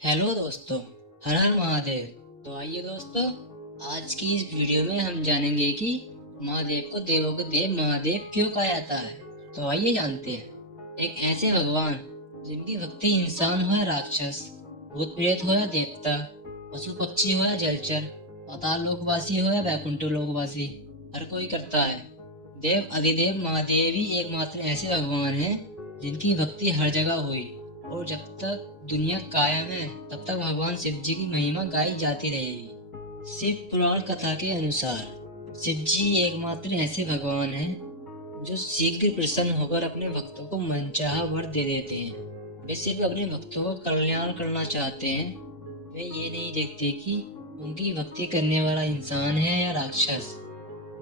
Hello दोस्तों। हर हर महादेव। तो आइए दोस्तों, आज की इस वीडियो में हम जानेंगे कि महादेव को देवों के देव महादेव क्यों कहा जाता है। तो आइए जानते हैं। एक ऐसे भगवान जिनकी भक्ति इंसान हो या राक्षस, भूत प्रेत हो या देवता, पशु पक्षी हो या जलचर, पाताल लोकवासी हो या वैकुंठ लोकवासी, हर कोई करता है। देव अधिदेव महादेव ही एकमात्र ऐसे भगवान हैं जिनकी भक्ति हर जगह हुई, और जब तक दुनिया कायम है तब तक भगवान शिव जी की महिमा गाई जाती रहेगी। शिव पुराण कथा के अनुसार शिव जी एकमात्र ऐसे भगवान हैं जो शीघ्र प्रसन्न होकर अपने भक्तों को मनचाहा वर दे देते हैं। वे सिर्फ अपने भक्तों का कल्याण करना चाहते हैं। वे ये नहीं देखते कि उनकी भक्ति करने वाला इंसान है या राक्षस,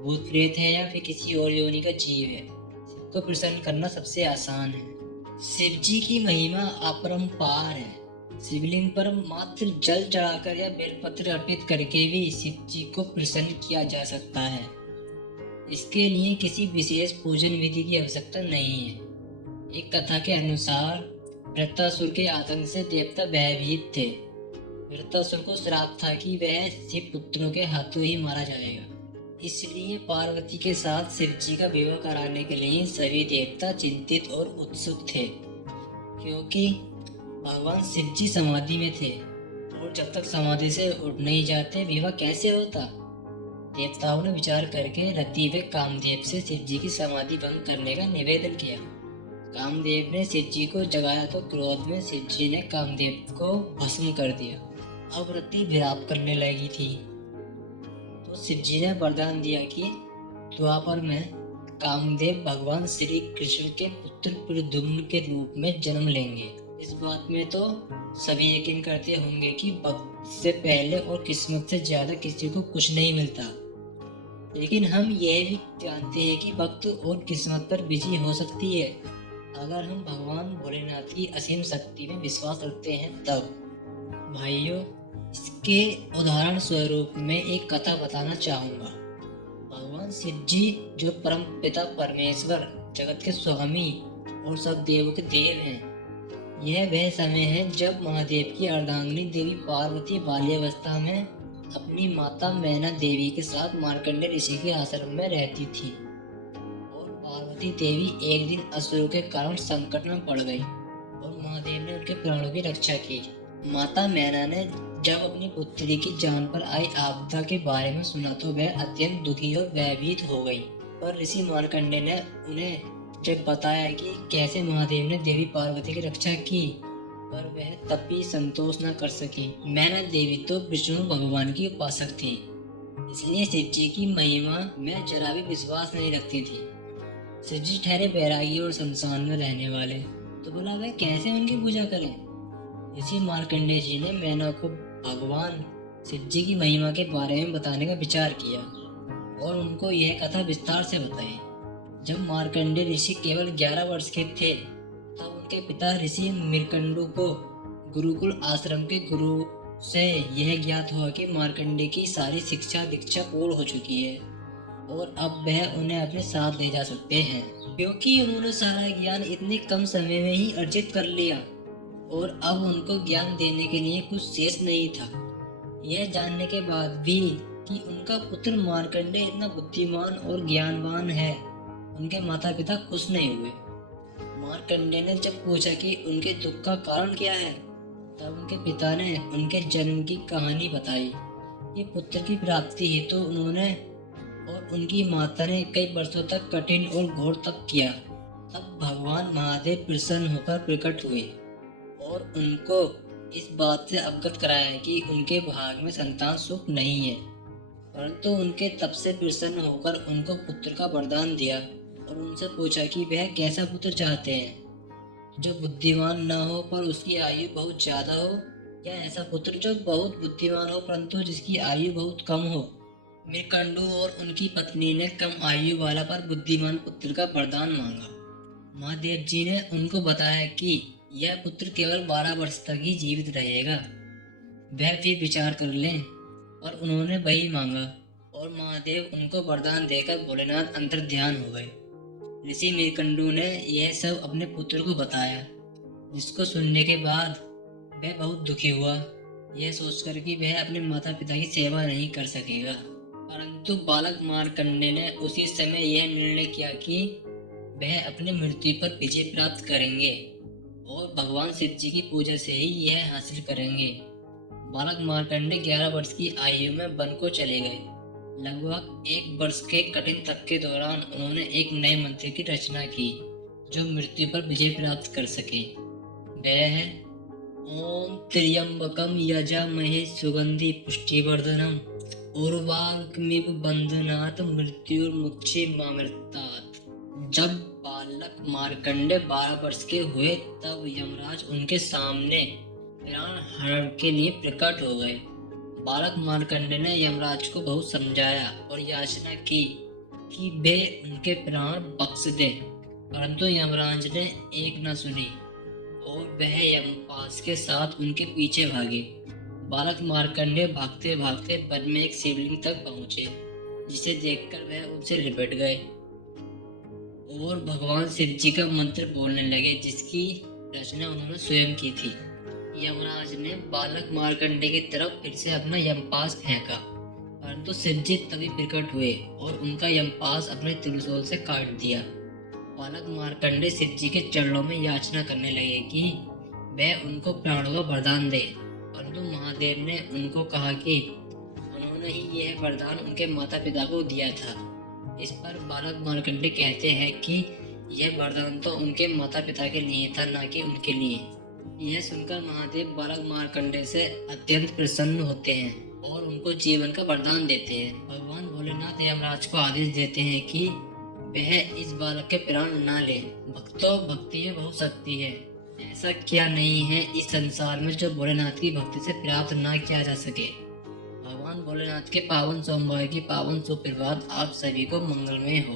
भूत प्रेत है या फिर किसी और योनि का जीव है। शिव को प्रसन्न करना सबसे आसान है। शिव जी की महिमा अपरंपार है। शिवलिंग पर मात्र जल चढ़ाकर या बेलपत्र अर्पित करके भी शिव जी को प्रसन्न किया जा सकता है। इसके लिए किसी विशेष पूजन विधि की आवश्यकता नहीं है। एक कथा के अनुसार वृत्तासुर के आतंक से देवता भयभीत थे। वृत्तासुर को श्राप था कि वह शिव पुत्रों के हाथों ही मारा जाएगा। इसलिए पार्वती के साथ शिव जी का विवाह कराने के लिए सभी देवता चिंतित और उत्सुक थे, क्योंकि भगवान शिव जी समाधि में थे और जब तक समाधि से उठ नहीं जाते विवाह कैसे होता। देवताओं ने विचार करके रति हुए कामदेव से शिव जी की समाधि भंग करने का निवेदन किया। कामदेव ने शिव जी को जगाया तो क्रोध में शिव जी ने कामदेव को भस्म कर दिया। अब रति विलाप करने लगी थी तो शिव जी ने वरदान दिया कि द्वापर में कामदेव भगवान श्री कृष्ण के पुत्र प्रद्युम्न के रूप में जन्म लेंगे। इस बात में तो सभी यकीन करते होंगे कि वक्त से पहले और किस्मत से ज्यादा किसी को कुछ नहीं मिलता। लेकिन हम यह भी जानते हैं कि वक्त और किस्मत पर विजय हो सकती है अगर हम भगवान भोलेनाथ की असीम शक्ति में विश्वास रखते हैं तब। भाइयों, इसके उदाहरण स्वरूप में एक कथा बताना चाहूंगा। भगवान शिव जी जो परम पिता परमेश्वर, जगत के स्वामी और सब देवों के देव हैं, यह वह समय है जब महादेव की अर्धांगिनी देवी पार्वती बाल्यावस्था में अपनी माता मैना देवी के साथ मार्कंडेय ऋषि के आश्रम में रहती थी। और पार्वती देवी एक दिन असुरों के कारण संकट में पड़ गई और महादेव ने उनके प्राणों की रक्षा की। माता मैना ने जब अपनी पुत्री की जान पर आई आपदा के बारे में सुना तो वह अत्यंत दुखी और भयभीत हो गई। पर ऋषि मार्कंडेय ने उन्हें जब बताया कि कैसे महादेव ने देवी पार्वती की रक्षा की, पर वह तब भी संतोष न कर सकी। मैना देवी तो विष्णु भगवान की उपासक थी, इसलिए शिव जी की महिमा में जरा भी विश्वास नहीं रखती थी। शिव जी ठहरे बैरागी और शमशान में रहने वाले, तो बोला वह कैसे उनकी पूजा करें। ऋषि मार्कंडेय जी ने मैना को भगवान शिव जी की महिमा के बारे में बताने का विचार किया और उनको यह कथा विस्तार से बताई। जब मार्कंडेय ऋषि केवल 11 वर्ष के थे तब उनके पिता ऋषि मृकंडु को गुरुकुल आश्रम के गुरु से यह ज्ञात हुआ कि मार्कंडेय की सारी शिक्षा दीक्षा पूर्ण हो चुकी है और अब वह उन्हें अपने साथ ले जा सकते हैं, क्योंकि उन्होंने सारा ज्ञान इतने कम समय में ही अर्जित कर लिया और अब उनको ज्ञान देने के लिए कुछ शेष नहीं था। यह जानने के बाद भी कि उनका पुत्र मार्कंडेय इतना बुद्धिमान और ज्ञानवान है, उनके माता पिता खुश नहीं हुए। मार्कंडेय ने जब पूछा कि उनके दुख का कारण क्या है, तब उनके पिता ने उनके जन्म की कहानी बताई। ये पुत्र की प्राप्ति हेतु तो उन्होंने और उनकी माता ने कई वर्षों तक कठिन और घोर तप किया। तब भगवान महादेव प्रसन्न होकर प्रकट हुए और उनको इस बात से अवगत कराया कि उनके भाग में संतान सुख नहीं है, परंतु उनके तप से प्रसन्न होकर उनको पुत्र का वरदान दिया और उनसे पूछा कि वह कैसा पुत्र चाहते हैं, जो बुद्धिमान न हो पर उसकी आयु बहुत ज्यादा हो, या ऐसा पुत्र जो बहुत बुद्धिमान हो परंतु जिसकी आयु बहुत कम हो। मृकंडु और उनकी पत्नी ने कम आयु वाला पर बुद्धिमान पुत्र का वरदान मांगा। महादेव जी ने उनको बताया कि यह पुत्र केवल 12 वर्ष तक ही जीवित रहेगा। वह फिर विचार कर लें, और उन्होंने वही मांगा और महादेव उनको वरदान देकर भोलेनाथ अंतर ध्यान हो गए। ऋषि मृकंडु ने यह सब अपने पुत्र को बताया, जिसको सुनने के बाद वह बहुत दुखी हुआ, यह सोचकर कि वह अपने माता पिता की सेवा नहीं कर सकेगा। परंतु बालक मार्कंडे ने उसी समय यह निर्णय किया कि वह अपनी मृत्यु पर विजय प्राप्त करेंगे और भगवान शिव जी की पूजा से ही यह हासिल करेंगे। बालक मार्कंडे 11 वर्ष की आयु में वन को चले गए। लगभग 1 वर्ष के कठिन तप के दौरान उन्होंने एक नए मंत्र की रचना की जो मृत्यु पर विजय प्राप्त कर सके। वह है ओम त्र्यंबकम यजामहे सुगंधि पुष्टिवर्धनम उर्वारुकमिव बंधनात् मृत्युर्मुक्षीमामृतात्। जब बालक मार्कंडे 12 वर्ष के हुए तब यमराज उनके सामने प्राण हरण के लिए प्रकट हो गए। बालक मार्कंडे ने यमराज को बहुत समझाया और याचना की कि वे उनके प्राण बख्श दे, परंतु यमराज ने एक न सुनी और वह यमपास के साथ उनके पीछे भागे। बालक मार्कंडे भागते भागते वन में एक शिवलिंग तक पहुंचे, जिसे देखकर वह उनसे लिपट गए और भगवान शिव जी का मंत्र बोलने लगे, जिसकी रचना उन्होंने स्वयं की थी। यमराज ने बालक मार्कंडे की तरफ फिर से अपना यमपास फेंका, परंतु शिव जी तभी प्रकट हुए और उनका यमपास अपने त्रिशूल से काट दिया। बालक मार्कंडे शिव जी के चरणों में याचना करने लगे कि वह उनको प्राणों का वरदान दे, परंतु महादेव ने उनको कहा कि उन्होंने ही यह वरदान उनके माता पिता को दिया था। इस पर बालक मार्कंडे कहते हैं कि यह वरदान तो उनके माता पिता के लिए था, न कि उनके लिए। यह सुनकर महादेव बालक मार्कंडे से अत्यंत प्रसन्न होते हैं और उनको जीवन का वरदान देते हैं। भगवान भोलेनाथ यमराज को आदेश देते हैं कि वह इस बालक के प्राण ना ले। भक्तों, भक्ति में बहुत शक्ति है। ऐसा क्या नहीं है इस संसार में जो भोलेनाथ की भक्ति से प्राप्त ना किया जा सके। भगवान भोलेनाथ के पावन सोमवार की पावन सुप्रभात आप सभी को मंगलमय हो।